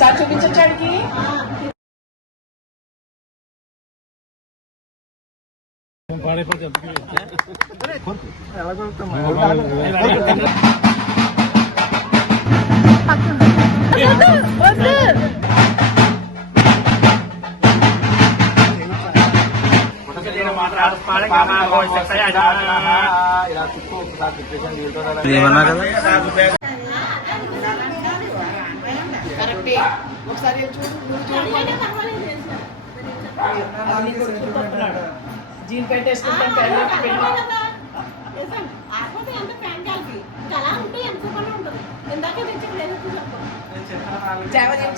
Sir చూపించొచ్చాడికి ఏమన్నా కదా కరెక్టే ఒకసారి చూడు జీన్ ప్యాంట్ వేసుకుంటాం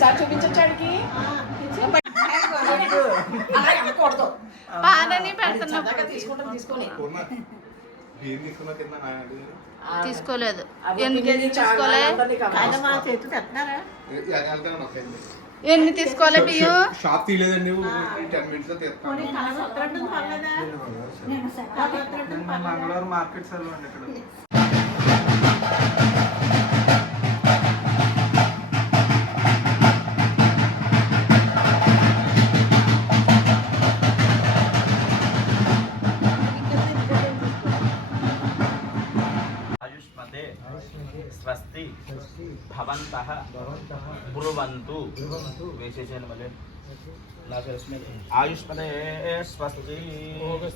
సార్ చూపించొచ్చాడికి పాలని పెడుతున్నా తీసుకోలేదు ఎన్ని తీసుకోలే బియ్యం షాప్ తీయలేదండి 10 minutes లో మంగళవారం మార్కెట్ సెలవు అండి ఇక్కడ స్వస్తి భవంతః బ్రువంతు వేసేసేయండి మళ్ళీ ఆయుష్పదే స్వస్తి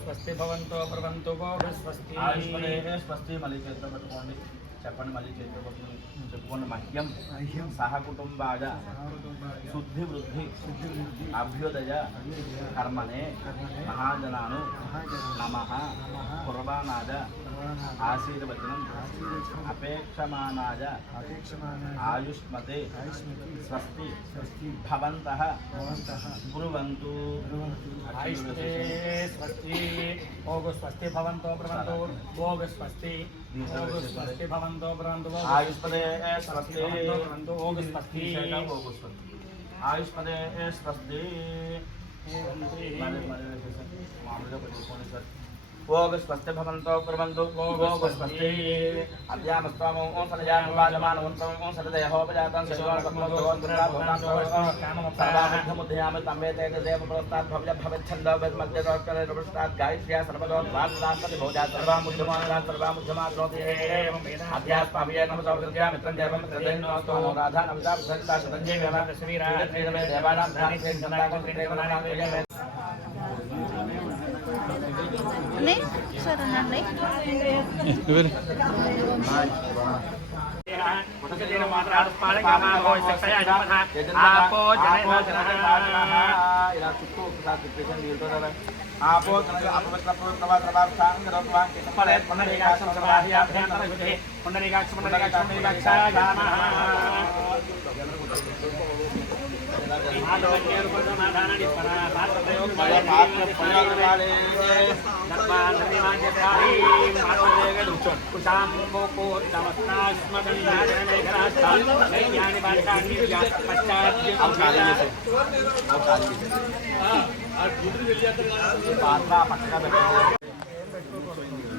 స్వస్తి భవంతో బ్రువంతు స్వస్తి ఆయుష్పదే స్వస్తి మళ్ళీ చేతిలో పెట్టుకోండి చెప్పండి మళ్ళీ చేతిలో పట్టుకుని చెప్పుకోండి మహ్యం సహ కుటుంబాయ శుద్ధి వృద్ధి అభ్యుదయ కర్మనే మహాజనాను నమః కుర్బానాయ ఆశీర్వచనం అపేక్షమానాయ ఆయుష్మతే స్వస్తి భవంతః బ్రువంతు ఆయుష్మతే స్వస్తి ఓగో స్వస్తి భవంతో బ్రువంతు ఓగో స్వస్తి స్వస్తి భవంతో బ్రువంతు ఆయుష్మతే స్వస్తి ఓగో స్వస్తి ఆయుష్మతే స్వస్తి మామూలుగా పెట్టుకోండి సార్ ఓం స్వస్తి భవంతో బ్రువంతు ఓం స్వస్తి అద్యామస్వామో ఓం సదయామ వాజమాన ఓం సదదేహోపజాతం సర్వాబుద్ధముద్యామ తంవేతే దేవ ప్రస్తాద్ భవ్య భవచ్ఛంద మధ్య ప్రస్తాద్ గాయత్ర్యా సర్వదోత్పాదాంతతి భోజా సర్వాముద్యమాన సర్వాముద్యమాత్రోతి అద్యాస్పావ్యే నమసౌర్య మిత్రం దేవం మిత్రదేన్నోస్తో రాధా నమసా సరితా శతంజీవేమ శ్రీరమే దేవానాం ధ్యాని శ్రీచందాకం శ్రీదేవనాం సరేనండి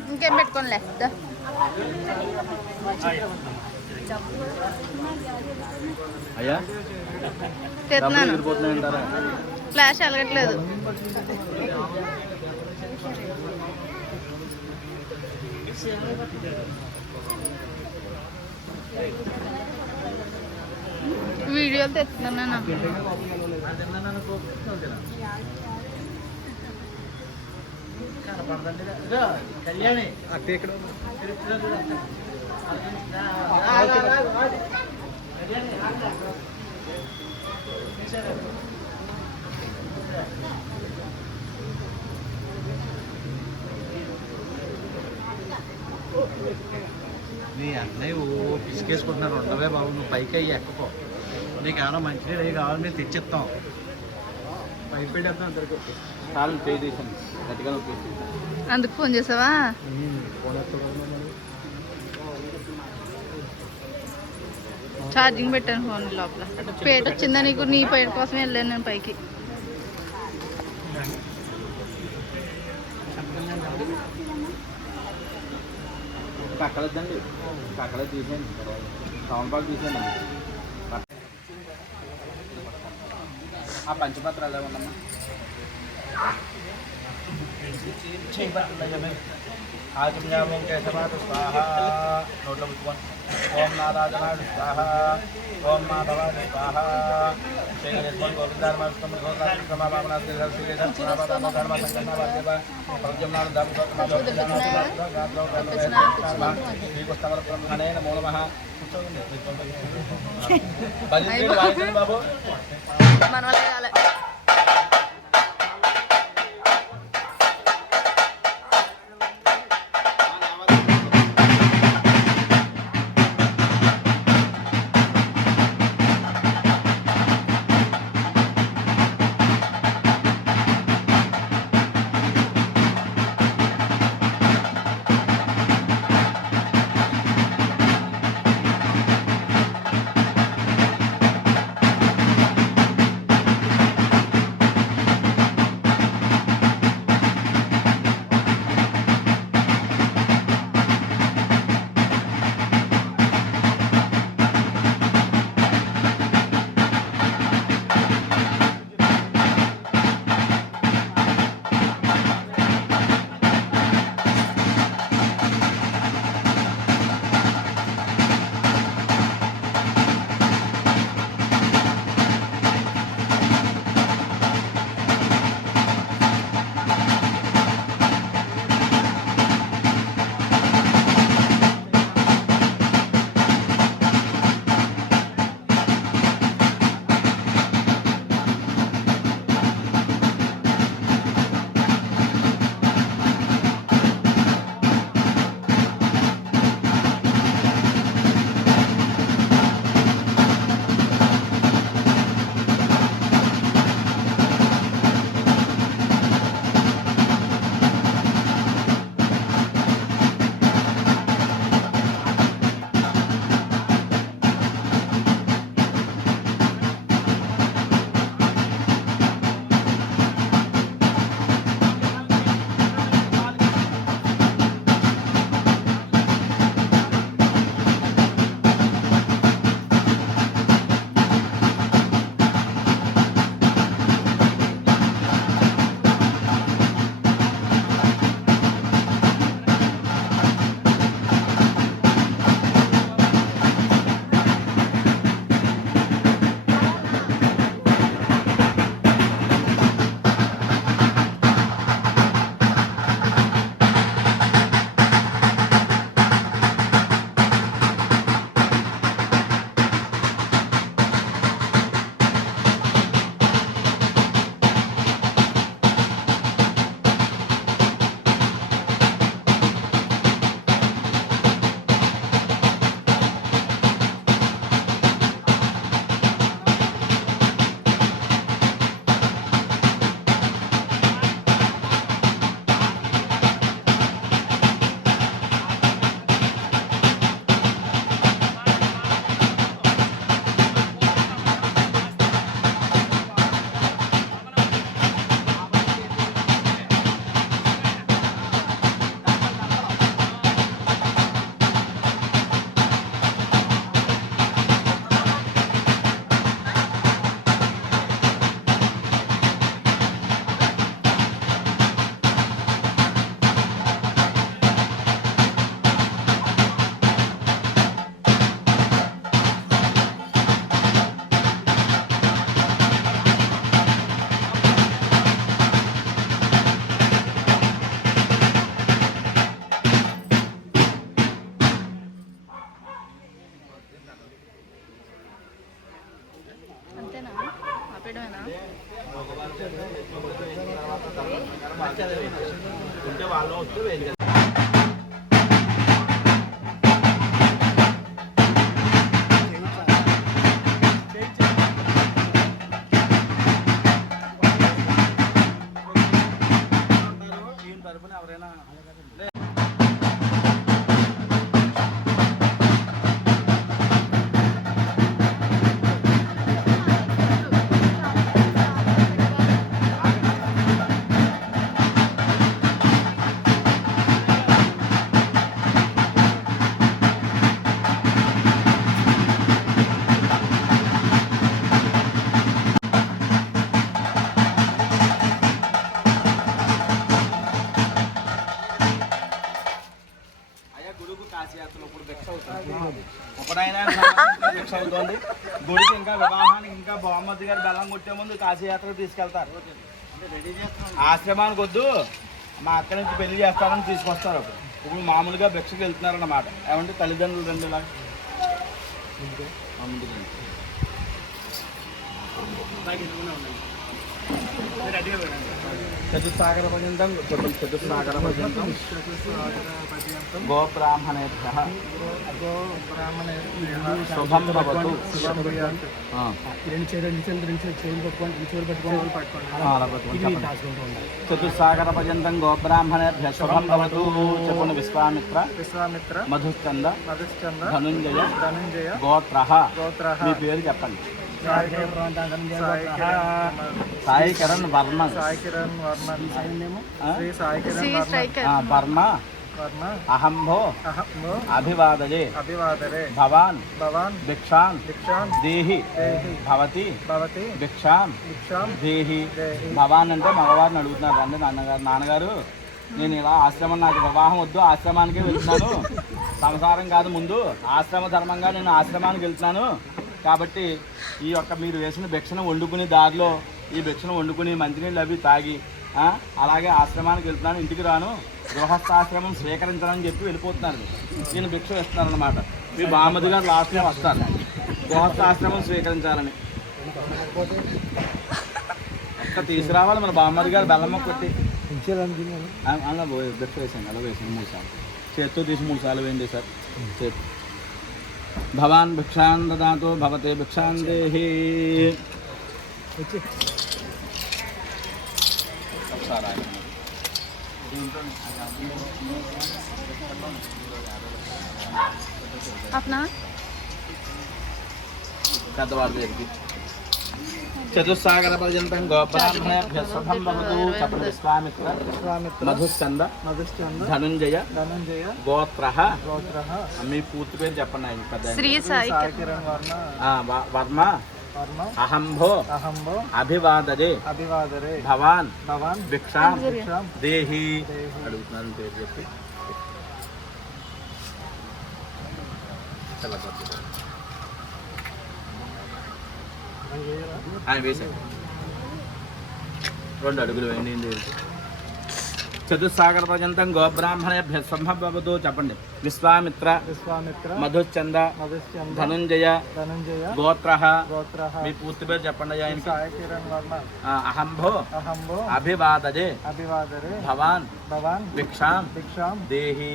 ఇంకేం పెట్టుకోలే అయ్యా తెస్తున్నాను ఫ్లాష్ వెలగట్లేదు వీడియోలు తెస్తున్నాను కళ్యాణి నీ అన్నయ్య పిసికేసుకుంటున్నారు ఉండవే బాబు నువ్వు పైకి అయ్యి ఎక్కకో నీకు ఏమైనా మంచినీళ్ళు అవి కావాలి మేము తెచ్చిస్తాం పైకి పెట్టేస్తాం అందరికి చాలు పే చేసాను గట్టిగా నొప్పేసి అందుకు ఫోన్ చేసావా ఛార్జింగ్ పెట్టాను ఫోన్ లోపల పేట వచ్చిందా నీకు నీ పేట కోసం వెళ్ళాను నేను పైకి కక్కలేదండి కక్కలే తీసేయండి సౌండ్ బాగా తీసేయండి ఆ పంచపత్రాలు ఏమన్నా చేయబడి ఆచమ్యామం కేశవాత స్వాహ నోట్లో పుచ్చుకోండి. ఓం నారాజనాయ స్వాహ, ఓం మాధవాయ స్వాహ. శేఖరేశ్వర గోవిందార్మస్తమ బాబు మన వల్ల కాలే. అంతేనా? ఆపేయడమేనా? ఉంటే వాళ్ళు వస్తే వేరు కదా. ఈయన తరపున ఎవరైనా గుడికి ఇంకా వివాహానికి ఇంకా బామ్మద్ది గారు బెల్లం కొట్టే ముందు కాశీయాత్రకు తీసుకెళ్తారు. ఆశ్రమానికి వద్దు, మా అక్క నుంచి పెళ్లి చేస్తారని తీసుకొస్తారు. ఇప్పుడు మామూలుగా భిక్షకు వెళ్తున్నారన్నమాట. ఏమంటే తల్లిదండ్రులు రెండు ఇలా చతుస్సాగర పర్యంతం చతుస్సాగర పర్యంతం గోబ్రాహ్మణేభ్యః శుభం భవతు. చతుస్సాగర పర్యంతం గోబ్రాహ్మణేభ్యః శుభం భవతు. చెప్పండి. విశ్వామిత్ర మధుస్కంద ధనుంజయ గోత్రః. మీ పేరు చెప్పండి. సాయి కిరణ్ వర్మ. వర్మ అహంభో అభివాదయే భవాన్ భిక్షాం దేహి భవతి భిక్షాం దేహి. భవాన్ అంటే మగవారిని అడుగుతున్నారు అండి. నాన్నగారు నేను ఇలా ఆశ్రమం, నాకు వివాహం వద్దు, ఆశ్రమానికి వెళ్తున్నాను, సంసారం కాదు ముందు ఆశ్రమ ధర్మంగా నేను ఆశ్రమానికి వెళ్తున్నాను. కాబట్టి ఈ యొక్క మీరు వేసిన భిక్షను వండుకుని దారిలో ఈ భిక్షను వండుకుని మంచినీళ్ళు అవి తాగి అలాగే ఆశ్రమానికి వెళ్తున్నాను, ఇంటికి రాను, గృహస్థాశ్రమం స్వీకరించాలని చెప్పి వెళ్ళిపోతున్నారు. నేను భిక్ష వేస్తున్నారనమాట. మీ బామ్మది గారు లాస్ట్లో వస్తారు గృహస్థాశ్రమం స్వీకరించాలని. ఒక్క తీసుకురావాలి మన బామ్మది గారు బెల్లమ్మ కొట్టి అలా భిక్ష వేసాను. అలా వేసాను 3 సార్లు. చేత్తో తీసి 3 సార్లు వేయండి సార్. చేతి భవాన్ భిక్షాం దదాతు భవతే భిక్షాం దేహి. పెద్దవాళ్ళ దగ్గరికి చతుస్సాగర పర్యంతం గోబ్రాహ్మణేభ్యః శుభం భవతు. చెప్పండి. విశ్వామిత్ర మధుస్కంద ధనుంజయ గోత్రః. మీ పూర్తి పేరు చెప్పండి. ఆయన పెద్ద శ్రీ సాయి వర్మ అహంభో అభివాదరే భవాన్ భిక్షాం దేహి. అడుగుతున్నాను పేరు చెప్పి. ఆయన వేశారు 2 అడుగులు వేయండి. చతుస్సాగర పర్యంతం గోబ్రాహ్మణేభ్యః శుభం భవతు. చెప్పండి. విశ్వామిత్ర మధుస్కంద ధనుంజయ గోత్రః. మీ పూర్తి పేరు చెప్పండి. ఆయనకి అహంభో అభివాదజే భవాన్ భిక్షాం దేహి.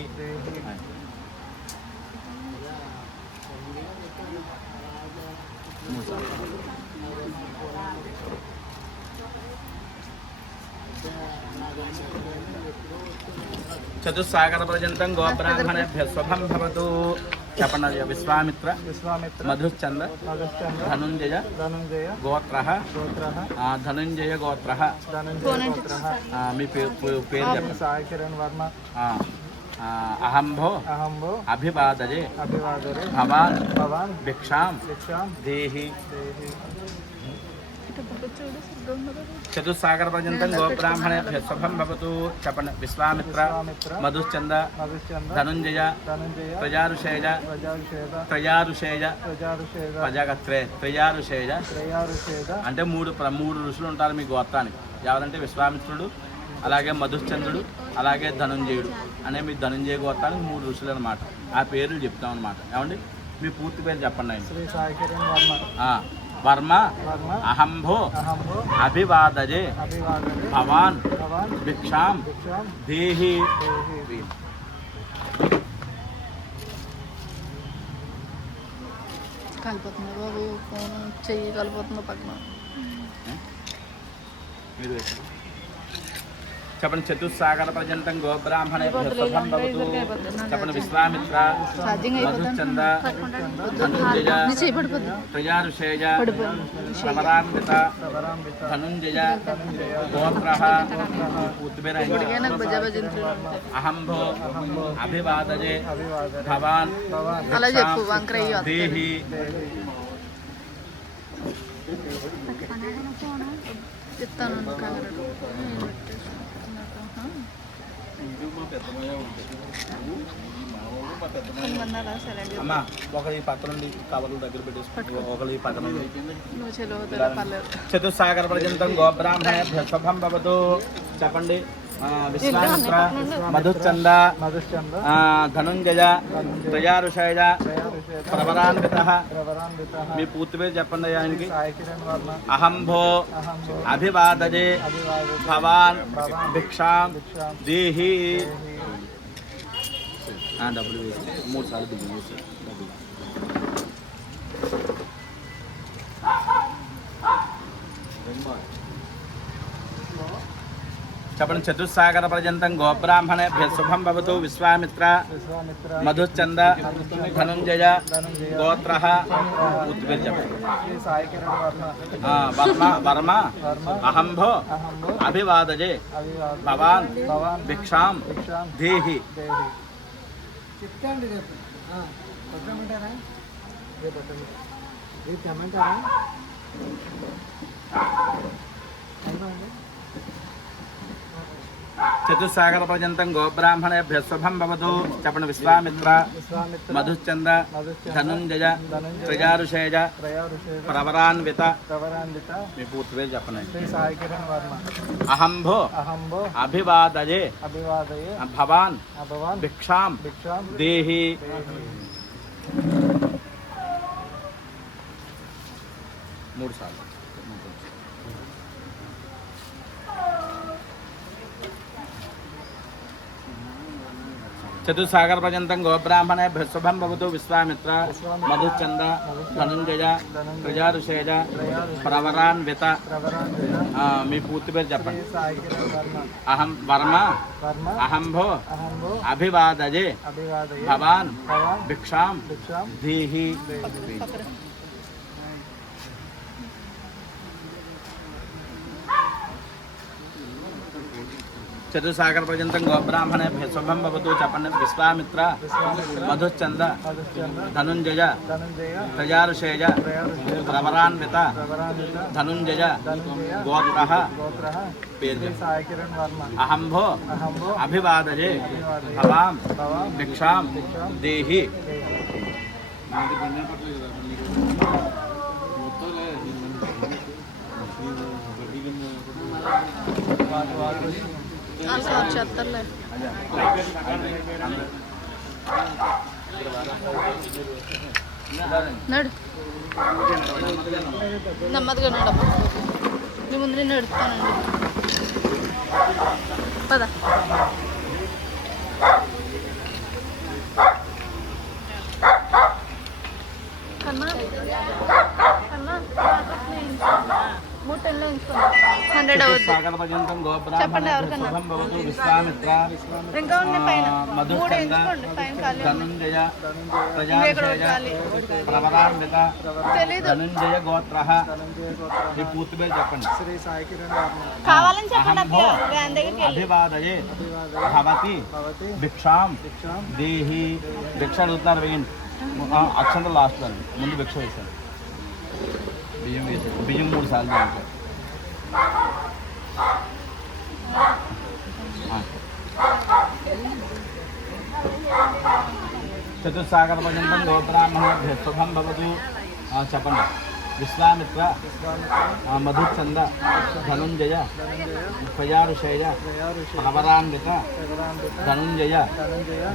చతుస్సాగర పర్యంతం గోబ్రాహ్మణేభ్యః శుభం భవతు. చెప్పండి. విశ్వామిత్ర మధుస్కంద ధనుంజయ గోత్రః. ధనుంజయ గోత్రః. మీ పేరు చెప్పండి. సాయి కిరణ్ వర్మ అహంభో అభివాదజే భవాన్ భిక్షాం దేహి. చతుస్సాగర పర్యంతం గోబ్రాహ్మణేభ్యః శుభం భవతు. చెప్పండి. విశ్వామిత్ర మధుస్కంద ధనుంజయ త్రయారుషేయ అంటే 3 ఋషులు ఉంటారు మీ గోత్రానికి. ఎవరంటే విశ్వామిత్రుడు, అలాగే మధుశ్చంద్రుడు, అలాగే ధనుంజయుడు అనే మీ ధనుంజయ గోత్రానికి 3 ఋషులు అనమాట. ఆ పేర్లు చెప్తాం అనమాట. ఏమండి మీ పూర్తి పేరు చెప్పండి. ఆయన శ్రీ సాయి కిరణ్ వర్మ అహంభో అభివాదజే భవాన్ భిక్షాం దేహి. కలిపోతుంది బాబు, ఫోన్ చెయ్యి కలిపోతుంది పక్కన. మీరు చెప్పండి. చతుస్సాగర పర్యంతం గోబ్రాహ్మణేభ్యః శుభం భవతు. చెప్పండి. విశ్వామిత్ర మధుస్కంద ధనుంజయ త్రయారుషేయ సమరాన్విత ధనుంజయ గోత్రః. పూర్తి పేరు అహంభో అభివాదజే భవాన్ దేహి. చెప్తాను. కొంతమంది అలా సెలెక్ట్ అమ్మా ఒకరి పక్క నుండి కవర్లు దగ్గర పెట్టేసి ఒకరి పక్క నుండి నువ్వు చెలో అవుతారా పర్లేదు. చతుస్సాగర పర్యంతం గోబ్రాహ్మణేభ్య శుభం భవతు. చెప్పండి. విశ్వామిత్ర మధుచంద ధనుంజయ త్రయారుషయ ప్రవరాన్విత. మీ పూర్తి పేరు చెప్పండి ఆయనకి. అహంభో అభివాదజే భవాన్ భిక్షాం దేహి. డబ్బులు వేసి 3 సార్లు బిల్లు వేసి డబ్బులు. చెప్పండి. చతుస్సాగర పర్యంతం గోబ్రాహ్మణేభ్య శుభం భవతు. విశ్వామిత్ర మధుచంద ధనుంజయ గోత్ర. పూర్తి పేరు చెప్పండి. వర్మ అహంభో అభివాదజే భవాన్ భిక్షాం దేహి. చెప్తాండి రేపు కొట్టమంటారా? రేపు రేపు తెమ్మంటారా? చతుస్సాగర పర్యంతం గోబ్రాహ్మణేభ్య శుభం భవతు. చెప్పండి. విశ్వామిత్ర మధుచంద ధనుంజయ త్రయారుషయ ప్రవరాన్విత. మీ పూర్తి పేరు చెప్పండి. అహంభో అభివాదయే భవాన్ భిక్షాం దేహి. మూడు సార్లు. చతుస్సాగర పర్యంతం గోబ్రాహ్మణేభ్య శుభం భవతు. విశ్వామిత్ర మధుచంద ధనుంజయ త్రయారుషయ ప్రవరాన్విత. మీ పూర్తి పేరు చెప్పండి. అహం వర్మ అహంభో అభివాదజే భవాన్ భిక్షాం దేహి. చతుస్సాగర పర్యంతం గోబ్రాహ్మణేభ్య శుభం భవతు. చెప్పండి. విశ్వామిత్ర మధుచంద ధనుంజయ త్రయారుషయ ప్రవరాన్విత ధనుంజయ గోత్ర. పేరు అహంభో అభివాదజే భవాం భిక్షాం దేహి. చెత్తలే నడు నెమ్మదిగా నడమ్మా. మీ ముందు నేను నడుస్తానండి. పద. కన్నా కన్నా 100 అవుతుంది. చెప్పండి ఎవరికన్నా. విశ్వామిత్ర ఇంకా ఉంది పైన మధుచంద ధనుంజయ ప్రవరాన్విత ధనుంజయ గోత్ర. మీ పూర్తి పేరు చెప్పండి. కావాలని చెప్పండి. అభివాదయే భవతి భిక్షాం దేహి. భిక్ష అడుగుతున్నారు. వేయండి. అక్షంత లాస్ట్ అండి. ముందు భిక్ష వేశారు. బియ్యం వేసారు. బియ్యం 3 సార్లు దాంట్లో. చతుస్సాగర పర్యంతం గోబ్రాహ్మణేభ్య శుభం భవతు. చెప్పండి. విశ్వామిత్ర మధుచంద ధనుంజయ త్రయారుషయ ప్రవరాన్విత ధనుంజయ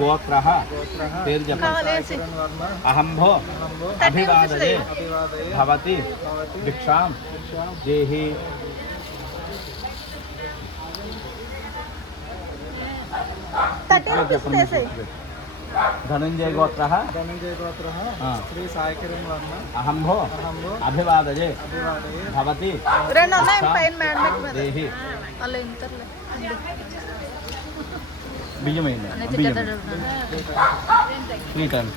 గోత్ర. పేరు చెప్పండి. అహంభో అభివాదయే భవతి భిక్షాం దేహి. ధనుంజయ గోత్ర శ్రీ సాయి కిరణ్ వర్మ అహంభో అభివాదజే భవతి దేహి. బియ్యం అయింది. బియ్యం 3 times.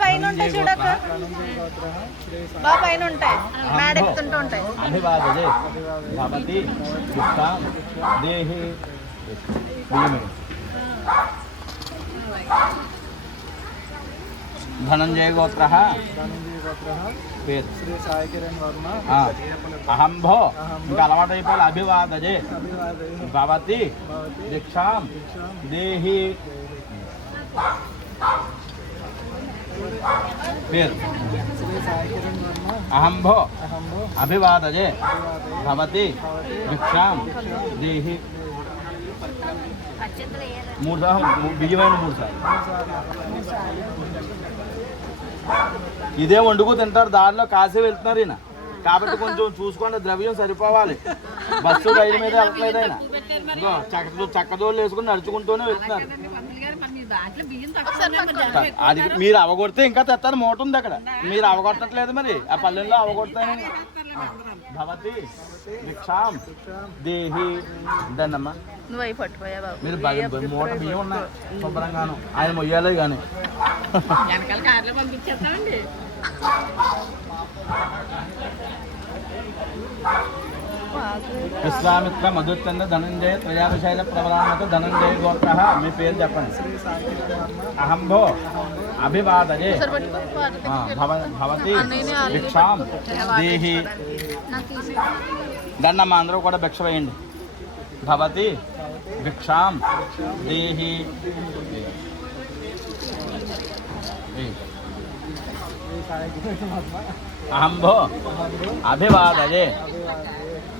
పైన ఉంటాయి చూడక. పైన ఉంటాయి. మేడ ఎక్కుతుంటూ ఉంటాయి. అభివాదజే భవతి భిక్షాం దేహి. బియ్యం धनंजय गोत्र ధనంజయ గోత్ర పేరు శ్రీ సాయి కిరణ్ వర్మ అహంభో ఇంకా అలవాటు అయిపోయి అభివాదజే అభివాదయ భవతి భవతి దీక్షాం దేహి పేరు శ్రీ సాయి కిరణ్ వర్మ అహంభో అహంభో అభివాదజే అభివాదయ భవతి భవతి దీక్షాం దేహి 3 సార్లు బియ్యమైన 3 సార్లు ఇదే వండుకు తింటారు దారిలో కాసే వెళ్తున్నారు ఈయన కాబట్టి కొంచెం చూసుకోండి ద్రవ్యం సరిపోవాలి బస్సు రైలు మీద వెళ్ళట్లేదు ఆయన చక్కదోళ్ళు వేసుకుని నడుచుకుంటూనే వెళ్తున్నారు అది మీరు అవగొడితే ఇంకా తెస్తారు మూట ఉంది అక్కడ మీరు అవగొట్టట్లేదు మరి ఆ పల్లెల్లో అవగొడతానని భవతి భిక్షాం దేహి దన్నమ్మ నువ్వు అవి పట్టుకోయా బాబు మీరు మూట బియ్యం ఉన్నాయి శుభ్రంగాను ఆయన మొయ్యాలే కానీ వెనకాల కార్లో పంపించేస్తామండి. విశ్వామిత్ర మధుచంద ధనంజయ త్రయాభిషైల ప్రవరామత ధనంజయ గోత్ర మీ పేరు చెప్పండి అహంభో అభివాదజే భవతి భిక్షాం దేహి దండమ్మ అందరూ కూడా భిక్ష వేయండి భవతి భిక్షాం దేహి అహంభో అభివాదజే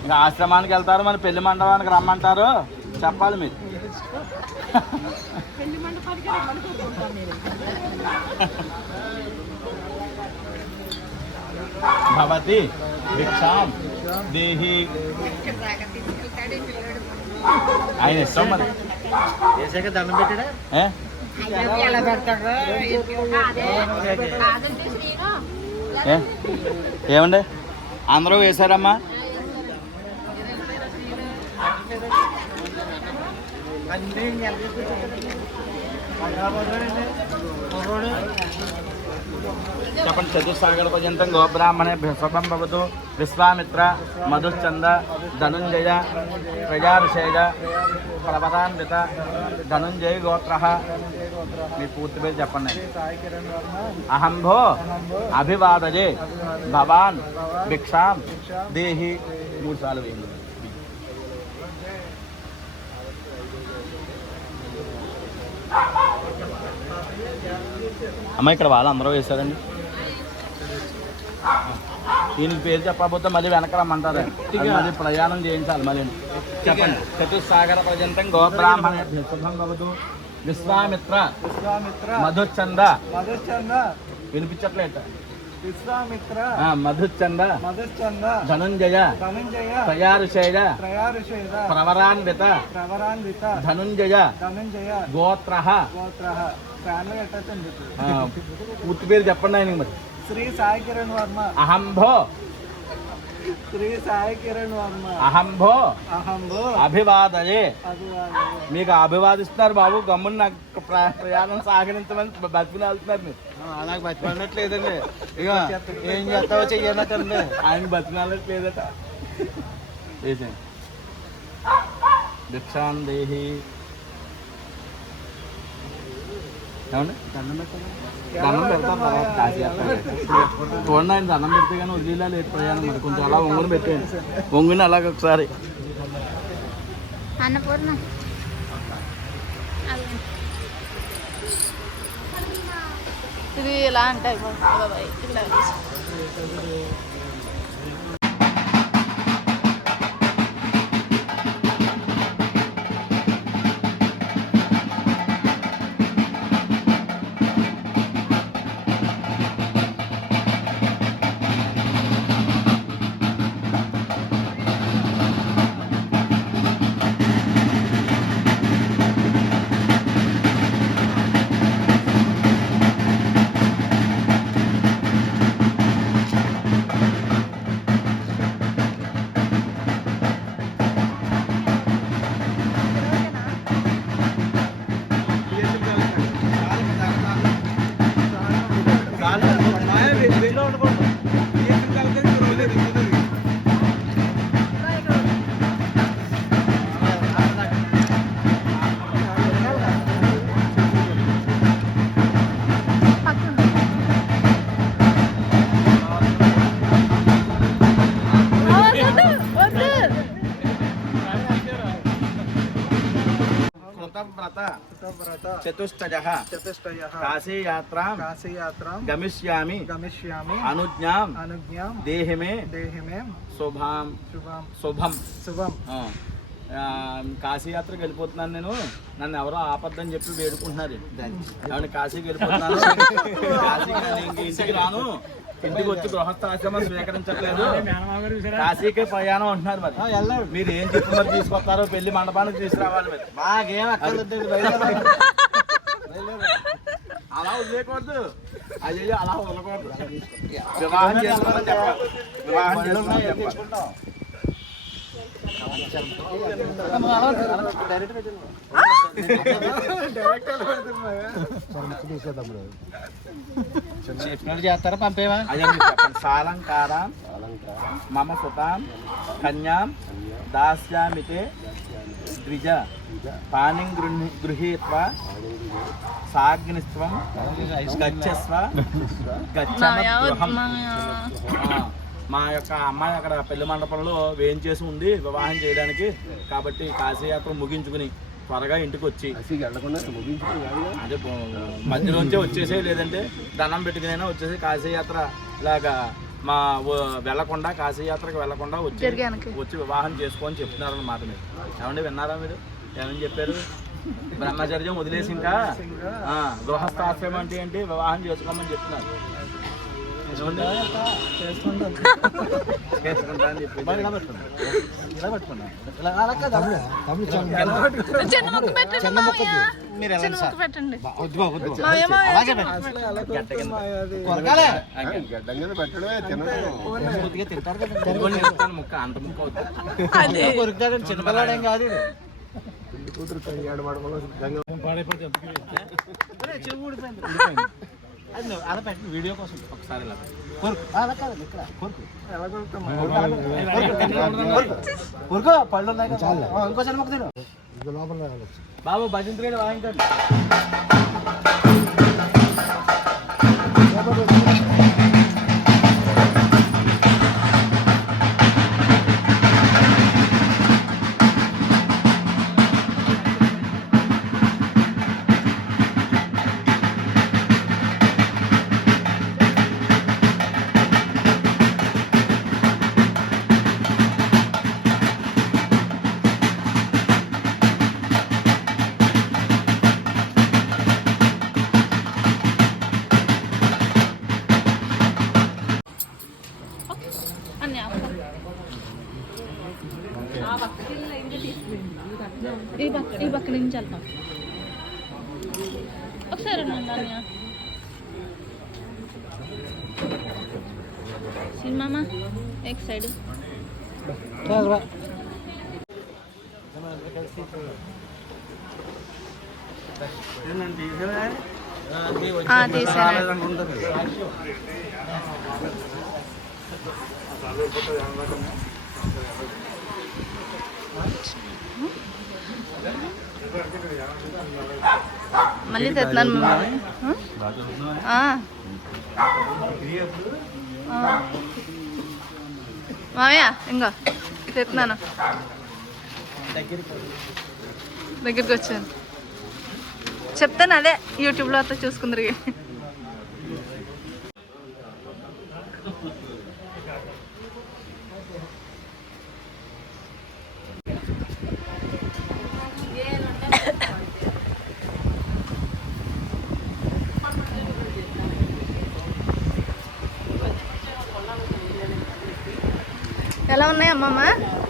ఇంకా ఆశ్రమానికి వెళ్తారు మన పెళ్లి మండపానికి రమ్మంటారు చెప్పాలి మీరు భవతి భిక్షాం దేహి ఆయన ఇష్టం మరి వేసాక దండం పెట్టాడా ఏ? ఎలా పెడతాడు ఏ? ఏమండి అందరూ వేశారమ్మా చెప్పండి చతుస్సాగర పర్యంతం గోబ్రాహ్మణే శుభం భవతు విశ్వామిత్ర మధుచంద ధనుంజయ ప్రజాభిషేక ప్రవరాన్విత ధనుంజయ గోత్ర మీ పూర్తి పేరు చెప్పండి అహంభో అభివాదజే భవాన్ భిక్షాం దేహి 3 సార్లు వేయండి అమ్మ ఇక్కడ వాళ్ళు అందరూ వేశారండి దీనికి పేరు చెప్పకపోతే మళ్ళీ వెనక రమ్మంటారు మళ్ళీ ప్రయాణం చేయించాలి మళ్ళీ చెప్పండి చతుస్సాగర పర్యంతం గోబ్రాహ్మణ శుభం భవతు విశ్వామిత్ర మధుచంద వినిపించట్లేదు విశ్వామిత్ర మధుచంద మధుచంద ధనుంజయ ధనంజయ త్రయారుషేయ త్రయారుషేద ప్రవరాన్విత ప్రవరాన్విత ధనుంజయ ధనంజయ గోత్ర గోత్ర ఫ్యామిలీ ఎట్టండి పూర్తి పేరు చెప్పండి ఆయన మరి శ్రీ సాయి కిరణ్ వర్మ అహంభో శ్రీ సాయి కిరణ్ వర్మ అహంభో అహంభో అభివాదయే అభివాదయ మీకు అభివాదిస్తున్నారు బాబు గమ్మున నాకు ప్రయాణం సాగరించమని బతికిన వెళ్తున్నారు మీరు అలాగ బతిపడినట్లేదండి ఇక ఏం చేస్తావో చెయ్యనట్టండి ఆయన బతికినట్లేదట వేసేయండి భిక్షాం దేహి ఏమండి దండం పెడతాం తర్వాత కాశీ యాత్ర చూడండి ఆయన దండం పెడితే కానీ వదిలేలా లేదు ప్రయాణం మరి కొంచెం అలా ఒంగుని పెట్టేయండి ఒంగుని అలాగ ఒకసారి అన్నపూర్ణ ఇది ఎలా అంటే బాబాయ్ ఇక్కడ చతుష్టయః చతుష్టయః కాశీయాత్రాం కాశీయాత్రాం గమిష్యామి గమిష్యామి అనుజ్ఞాం అనుజ్ఞాం దేహి మే దేహి మే శుభం శుభం శుభం శుభం. కాశీయాత్రకు వెళ్ళిపోతున్నాను నేను, నన్ను ఎవరో ఆపద్దని చెప్పి వేడుకుంటున్నారు. ఏమన్నా కాశీకి వెళ్ళిపోతున్నాను, కాశీకి నేను ఇంక ఇంటికి రాను, ఇంటికి వచ్చి గృహస్థాశ్రమం స్వీకరించట్లేదు, కాశీకే ప్రయాణం అంటున్నారు. మరి మీరు ఏం చెప్పి మరి తీసుకొస్తారో పెళ్లి మండపానికి తీసుకురావాలి. మరి మాకేం అక్కర్లేదు. అలా వదిలేయకూడదు, అయ్యో అలా వదలకూడదు. వివాహం చేసుకోవాలని చెప్పాలి, వివాహం చేసుకోవాలని చెప్పాలి. చెప్పినట్టు చేస్తారా పంపేవా? అదే మీరు చెప్పండి. సాలంకారం మమ సుతాం కన్యాం దాస్యామితే ద్విజ పాణిం గృహీత్వా సాగ్నిస్త్వం గచ్చస్వ గచ్చమ గృహం. మా యొక్క అమ్మాయి అక్కడ పెళ్లి మండపంలో వేయించేసి ఉంది వివాహం చేయడానికి, కాబట్టి కాశీయాత్ర ముగించుకుని త్వరగా ఇంటికి వచ్చి అదే మధ్యలోంచే వచ్చేసే, లేదంటే దండం పెట్టుకునైనా వచ్చేసి కాశీయాత్ర ఇలాగా మా వెళ్ళకుండా కాశీయాత్రకు వెళ్ళకుండా వచ్చి వివాహం చేసుకొని చెప్తున్నారు అన్నమాట. మీరు ఏమండి విన్నారా? మీరు ఏమని చెప్పారు? బ్రహ్మచర్యం వదిలేసి ఇంకా గృహస్థాశ్రమం అంటే ఏంటి, వివాహం చేసుకోమని చెప్తున్నారు. చేసుకుంటా అని చెప్పి ఇలా పట్టుకున్నా మీరు వెళ్ళండి సార్. వద్దు అలాగే కొద్దిగా తింటారు కదా ముక్క అంత ముక్క కొరుకుతాడండి, చిన్నపిల్లాడేం కాదు. అలా పెట్టి వీడియో కోసం ఒకసారి ఇలా కొరుకు. అలా కాదు, ఇక్కడ కొరుకు. కొరుకు పళ్ళు ఉన్నాయి కదా, ఇంకోసారి మొక్క తిను. బాబు భజంత్రుడు వాయించండి. ఈ పక్క నుంచి వెళ్తాం ఒకసారి. సినిమా एक साइड మళ్ళీ తెస్తున్నాను మామయ్య, ఇంకా తెస్తున్నాను. దగ్గరికి వచ్చాను చెప్తాను, అదే యూట్యూబ్లో అంతా చూసుకుందరు. ఎలా ఉన్నాయి అమ్మమ్మ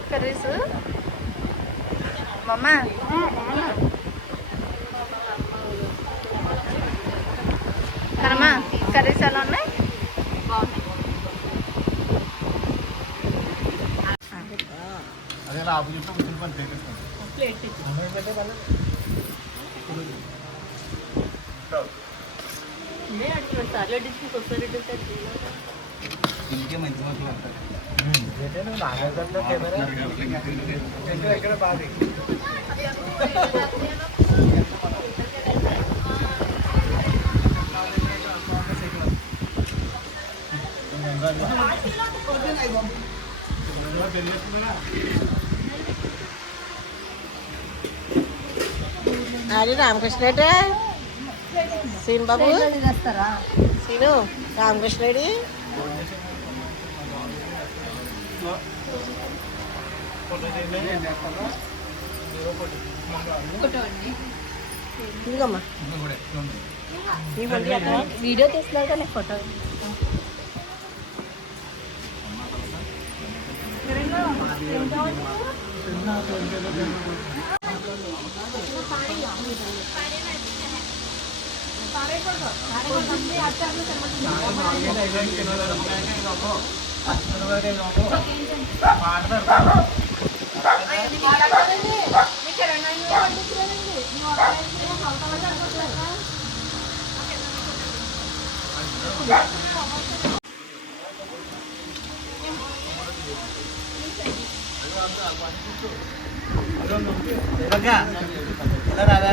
కర్రీస్? అమ్మమ్మ కరమ్మా కర్రీస్ ఎలా ఉన్నాయి? ఇంకే మంచి మాటలు ఉంటాయి. ఎక్కడ బాధ రామకృష్ణ సీన్ బాబు సీను రామకృష్ణ రెడ్డి ఇంకమ్మా వీడియో తీస్తున్నారు కానీ ఫోటో ఇలా రాగా